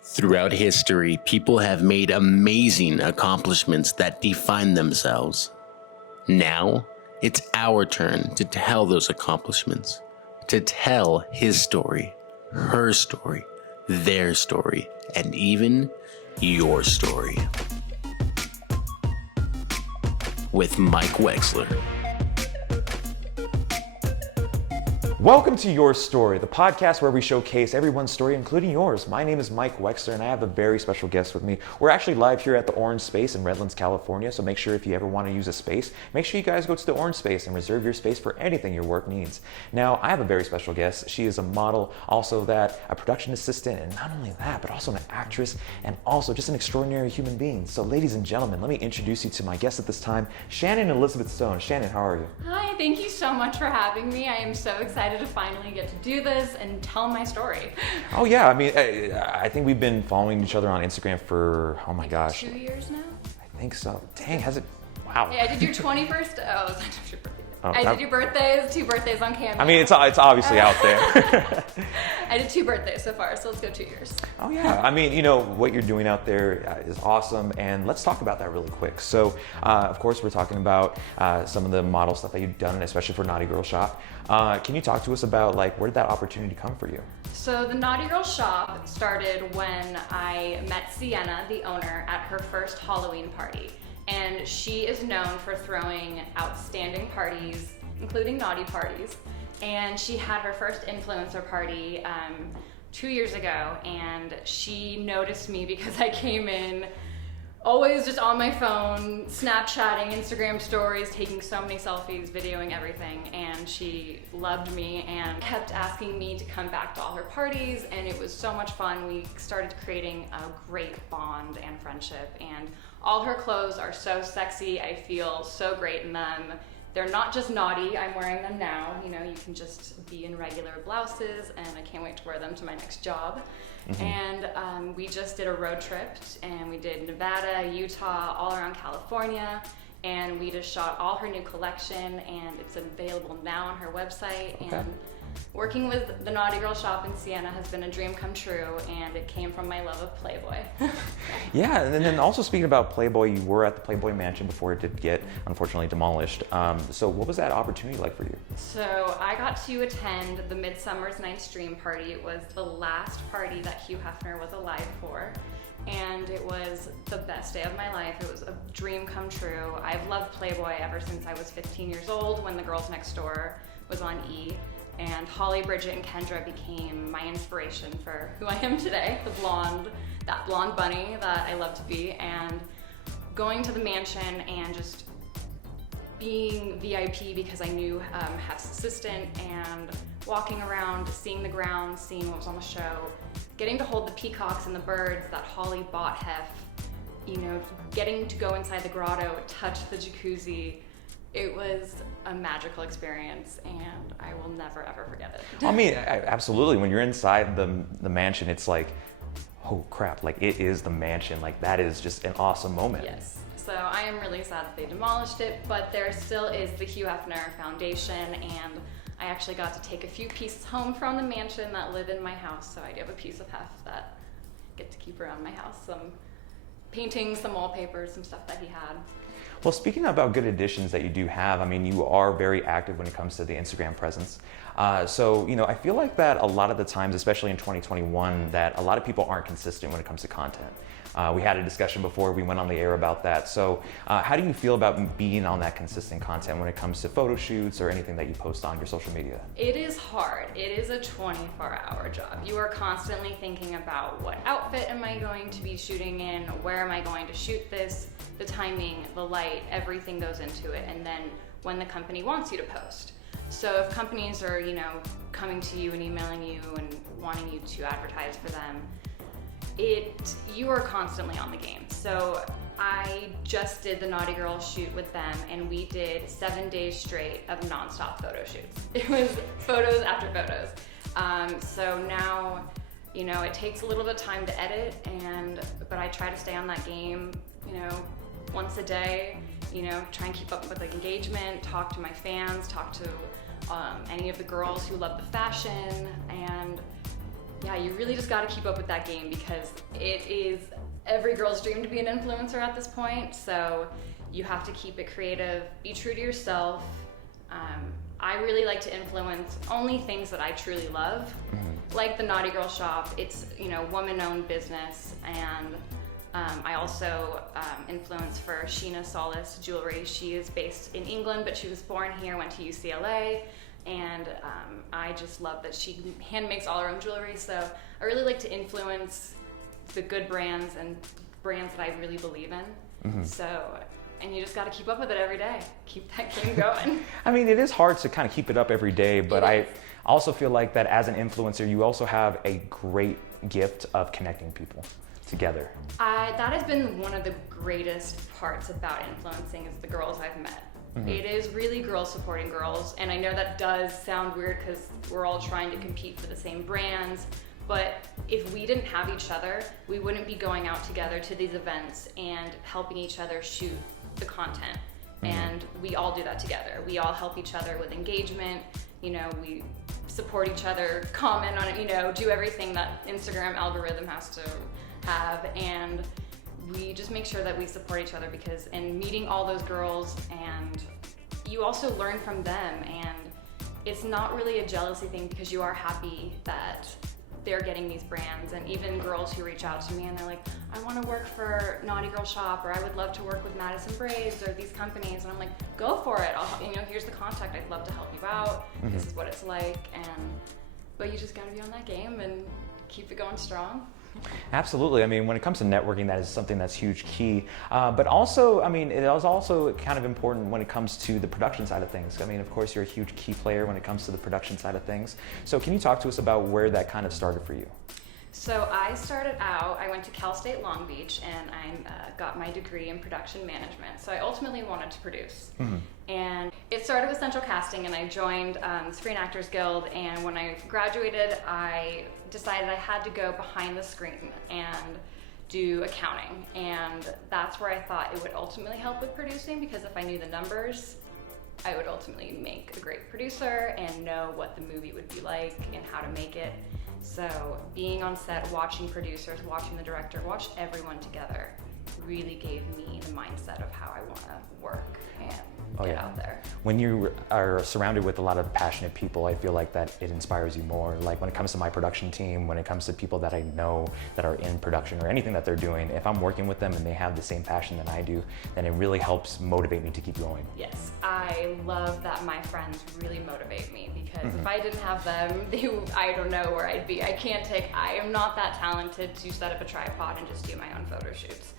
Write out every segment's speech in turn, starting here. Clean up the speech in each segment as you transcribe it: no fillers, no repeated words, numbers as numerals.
Throughout history, people have made amazing accomplishments that define themselves. Now, it's our turn to tell those accomplishments, to tell his story, her story, their story, and even your story. With Mike Wexler. Welcome to Your Story, the podcast where we showcase everyone's story, including yours. My name is Mike Wexler, and I have a very special guest with me. We're actually live here at the Orange Space in Redlands, California, so make sure if you ever want to use a space, make sure you guys go to the Orange Space and reserve your space for anything your work needs. Now, I have a very special guest. She is a model, also a production assistant, and not only that, but also an actress, and also just an extraordinary human being. So ladies and gentlemen, let me introduce you to my guest at this time, Shannon Elizabeth Stone. Shannon, how are you? Hi, thank you so much for having me. I am so excited to finally get to do this and tell my story. Oh yeah, I mean, I think we've been following each other on Instagram for, oh my gosh. 2 years now? I think so. Dang, has it? Wow. Yeah, I did your 21st, oh, that's not your birthday. Oh, I did your birthdays, 2 birthdays on camera. I mean, it's obviously out there. I did 2 birthdays so far, so let's go 2 years. Oh yeah, I mean, you know, what you're doing out there is awesome, and let's talk about that really quick. So, of course, we're talking about some of the model stuff that you've done, especially for Naughty Girl Shop. Can you talk to us about, like, where did that opportunity come for you? So the Naughty Girl Shop started when I met Sienna, the owner, at her first Halloween party. And she is known for throwing outstanding parties, including naughty parties. And she had her first influencer party 2 years ago, and she noticed me because I came in always just on my phone, Snapchatting, Instagram stories, taking so many selfies, videoing everything, and she loved me and kept asking me to come back to all her parties, and it was so much fun. We started creating a great bond and friendship, and all her clothes are so sexy. I feel so great in them. They're not just naughty, I'm wearing them now. You know, you can just be in regular blouses, and I can't wait to wear them to my next job. Mm-hmm. And we just did a road trip, and we did Nevada, Utah, all around California, and we just shot all her new collection, and it's available now on her website. Okay. And working with the Naughty Girl Shop in Sienna has been a dream come true, and it came from my love of Playboy. Yeah, and then also speaking about Playboy, you were at the Playboy Mansion before it did get, unfortunately, demolished. So what was that opportunity like for you? So I got to attend the Midsummer's Night's Dream Party. It was the last party that Hugh Hefner was alive for, and it was the best day of my life. It was a dream come true. I've loved Playboy ever since I was 15 years old when The Girls Next Door was on E! And Holly, Bridget, and Kendra became my inspiration for who I am today, that blonde bunny that I love to be. And going to the mansion and just being VIP because I knew Hef's assistant, and walking around, seeing the grounds, seeing what was on the show, getting to hold the peacocks and the birds that Holly bought Hef, you know, getting to go inside the grotto, touch the jacuzzi. It was a magical experience, and I will never, ever forget it. I mean, absolutely. When you're inside the mansion, it's like, oh crap, like it is the mansion. Like that is just an awesome moment. Yes. So I am really sad that they demolished it, but there still is the Hugh Hefner Foundation, and I actually got to take a few pieces home from the mansion that live in my house. So I do have a piece of Hef that I get to keep around my house. Some paintings, some wallpapers, some stuff that he had. Well, speaking about good additions that you do have, I mean, you are very active when it comes to the Instagram presence. So, you know, I feel like that a lot of the times, especially in 2021, that a lot of people aren't consistent when it comes to content. We had a discussion before we went on the air about that. So how do you feel about being on that consistent content when it comes to photo shoots or anything that you post on your social media? It is hard. It is a 24-hour job. You are constantly thinking about what outfit am I going to be shooting in, where am I going to shoot this, the timing, the light, everything goes into it, and then when the company wants you to post. So if companies are, you know, coming to you and emailing you and wanting you to advertise for them, you are constantly on the game. So I just did the Naughty Girl shoot with them, and we did 7 days straight of nonstop photo shoots. It was photos after photos. So now, you know, it takes a little bit of time to edit, but I try to stay on that game, you know, once a day, you know, try and keep up with the engagement, talk to my fans, talk to any of the girls who love the fashion, and yeah, you really just got to keep up with that game because it is every girl's dream to be an influencer at this point. So you have to keep it creative, be true to yourself. I really like to influence only things that I truly love, like the Naughty Girl Shop. It's, you know, woman-owned business, and I also influence for Sheena Solis Jewelry. She is based in England, but she was born here, went to UCLA, and I just love that she hand makes all her own jewelry. So I really like to influence the good brands and brands that I really believe in. So, and you just got to keep up with it every day. Keep that game going. I mean, it is hard to kind of keep it up every day, but I also feel like that as an influencer, you also have a great gift of connecting people together. That has been one of the greatest parts about influencing is the girls I've met. It is really girls supporting girls, and I know that does sound weird because we're all trying to compete for the same brands, but if we didn't have each other, we wouldn't be going out together to these events and helping each other shoot the content. And we all do that together. We all help each other with engagement. You know, we support each other, comment on it, you know, do everything that Instagram algorithm has to have. And we just make sure that we support each other because in meeting all those girls, and you also learn from them, and it's not really a jealousy thing because you are happy that they're getting these brands. And even girls who reach out to me and they're like, I want to work for Naughty Girl Shop, or I would love to work with Madison Braids or these companies, and I'm like, go for it. You know, here's the contact. I'd love to help you out. This is what it's like. But you just got to be on that game and keep it going strong. Absolutely. I mean, when it comes to networking, that is something that's huge key. But also, I mean, it is also kind of important when it comes to the production side of things. I mean, of course, you're a huge key player when it comes to the production side of things. So can you talk to us about where that kind of started for you? So I started out, I went to Cal State Long Beach, and I got my degree in production management. So I ultimately wanted to produce. And it started with Central Casting, and I joined the Screen Actors Guild. And when I graduated, I decided I had to go behind the screen and do accounting. And that's where I thought it would ultimately help with producing, because if I knew the numbers, I would ultimately make a great producer and know what the movie would be like and how to make it. So being on set, watching producers, watching the director, watch everyone together really gave me the mindset of how I want to work and get out there. When you are surrounded with a lot of passionate people, I feel like that it inspires you more. Like when it comes to my production team, when it comes to people that I know that are in production or anything that they're doing, if I'm working with them and they have the same passion that I do, then it really helps motivate me to keep going. Yes, I love that my friends really motivate me, because if I didn't have them, I don't know where I'd be. I am not that talented to set up a tripod and just do my own photo shoots.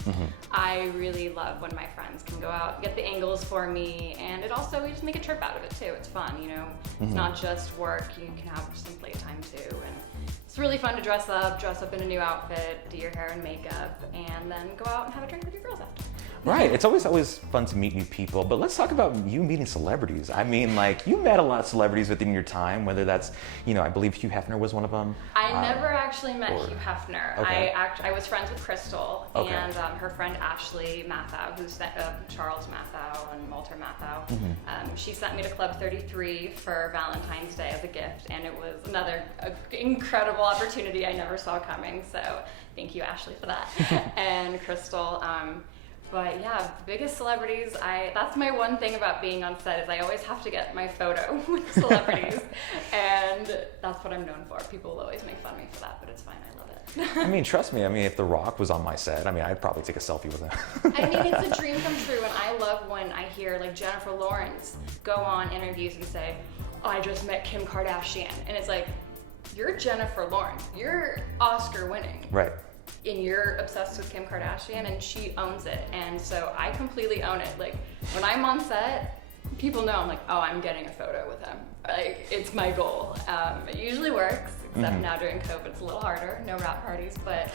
I really love when my friends can go out, get the angles for me, and it also, we just make a trip out of it too. It's fun, you know. It's not just work, you can have some playtime too. And it's really fun to dress up in a new outfit, do your hair and makeup, and then go out and have a drink with your girls after. Right, it's always fun to meet new people, but let's talk about you meeting celebrities. I mean, like, you met a lot of celebrities within your time, whether that's, you know, I believe Hugh Hefner was one of them. I never actually met Hugh Hefner. Okay. I was friends with Crystal and her friend Ashley Mathau, who's Charles Mathau and Walter Mathau. She sent me to Club 33 for Valentine's Day as a gift, and it was another incredible opportunity I never saw coming. So thank you, Ashley, for that. And Crystal. But yeah, the biggest celebrities, that's my one thing about being on set, is I always have to get my photo with celebrities. And that's what I'm known for. People will always make fun of me for that, but it's fine, I love it. I mean, trust me, I mean, if The Rock was on my set, I mean, I'd probably take a selfie with him. I mean, it's a dream come true, and I love when I hear like Jennifer Lawrence go on interviews and say, oh, I just met Kim Kardashian. And it's like, you're Jennifer Lawrence, you're Oscar winning. Right. And you're obsessed with Kim Kardashian, and she owns it. And so I completely own it. Like, when I'm on set, people know I'm like, oh, I'm getting a photo with him. Like, it's my goal. It usually works, except now during COVID, it's a little harder. No wrap parties, but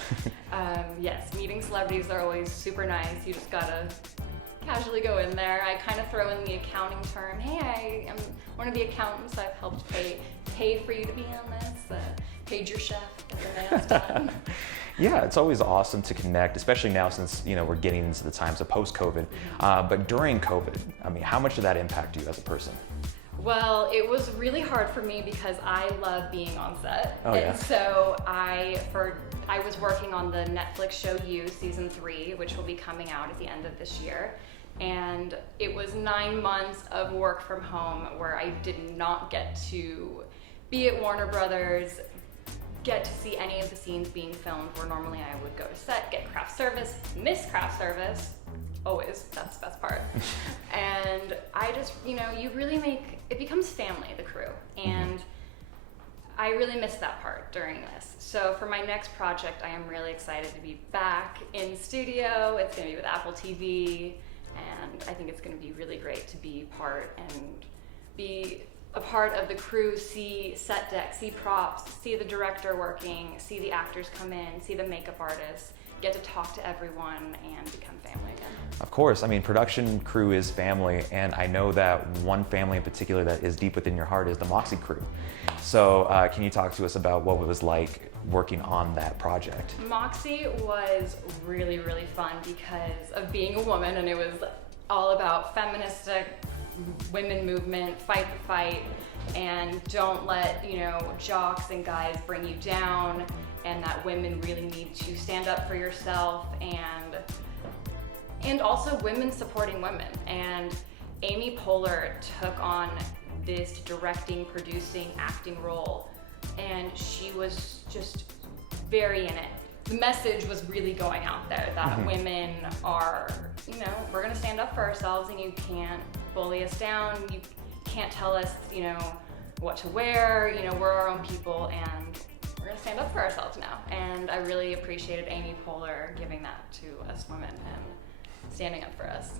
yes, meeting celebrities are always super nice. You just gotta casually go in there. I kind of throw in the accounting term. Hey, I am one of the accountants. I've helped pay for you to be on this. Paid your chef, get your nails done. Yeah, it's always awesome to connect, especially now since, you know, we're getting into the times of post-COVID. But during COVID, I mean, how much did that impact you as a person? Well, it was really hard for me because I love being on set. Oh, yeah. And so I was working on the Netflix show You season 3, which will be coming out at the end of this year. And it was 9 months of work from home where I did not get to be at Warner Brothers, get to see any of the scenes being filmed, where normally I would go to set, get craft service, miss craft service. Always, that's the best part. And I just, you really it becomes family, the crew. And I really missed that part during this. So for my next project, I am really excited to be back in studio. It's gonna be with Apple TV, and I think it's gonna be really great to be a part of the crew, see set deck, see props, see the director working, see the actors come in, see the makeup artists, get to talk to everyone and become family again. Of course, I mean, production crew is family, and I know that one family in particular that is deep within your heart is the Moxie crew. So can you talk to us about what it was like working on that project? Moxie was really, really fun because of being a woman, and it was all about feministic women movement, fight the fight, and don't let, jocks and guys bring you down, and that women really need to stand up for yourself, and also women supporting women. And Amy Poehler took on this directing, producing, acting role, and she was just very in it. The message was really going out there that women are, we're gonna stand up for ourselves, and you can't bully us down, you can't tell us, what to wear, we're our own people, and we're gonna stand up for ourselves now. And I really appreciated Amy Poehler giving that to us women and standing up for us.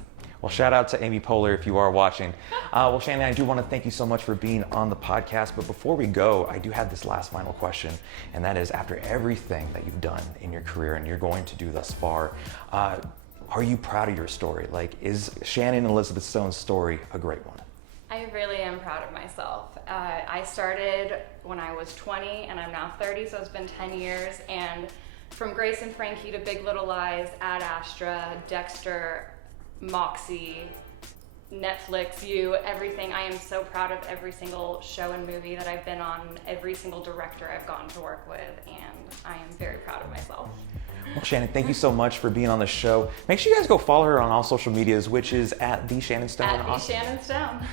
Well, shout out to Amy Poehler if you are watching. Well, Shannon, I do want to thank you so much for being on the podcast. But before we go, I do have this last final question. And that is, after everything that you've done in your career and you're going to do thus far, are you proud of your story? Like, is Shannon Elizabeth Stone's story a great one? I really am proud of myself. I started when I was 20 and I'm now 30, so it's been 10 years. And from Grace and Frankie to Big Little Lies, Ad Astra, Dexter, Moxie, Netflix, You, everything. I am so proud of every single show and movie that I've been on, every single director I've gotten to work with, and I am very proud of myself. Well, Shannon, thank you so much for being on the show. Make sure you guys go follow her on all social medias, which is at The Shannon Stone. At The Shannon Stone.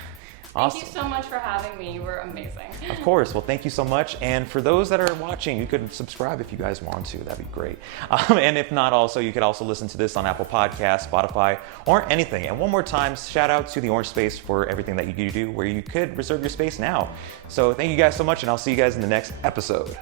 Awesome. Thank you so much for having me. You were amazing. Of course. Well, thank you so much. And for those that are watching, you could subscribe if you guys want to. That'd be great. And if not, also, you could also listen to this on Apple Podcasts, Spotify, or anything. And one more time, shout out to the Orange Space for everything that you do, where you could reserve your space now. So thank you guys so much, and I'll see you guys in the next episode.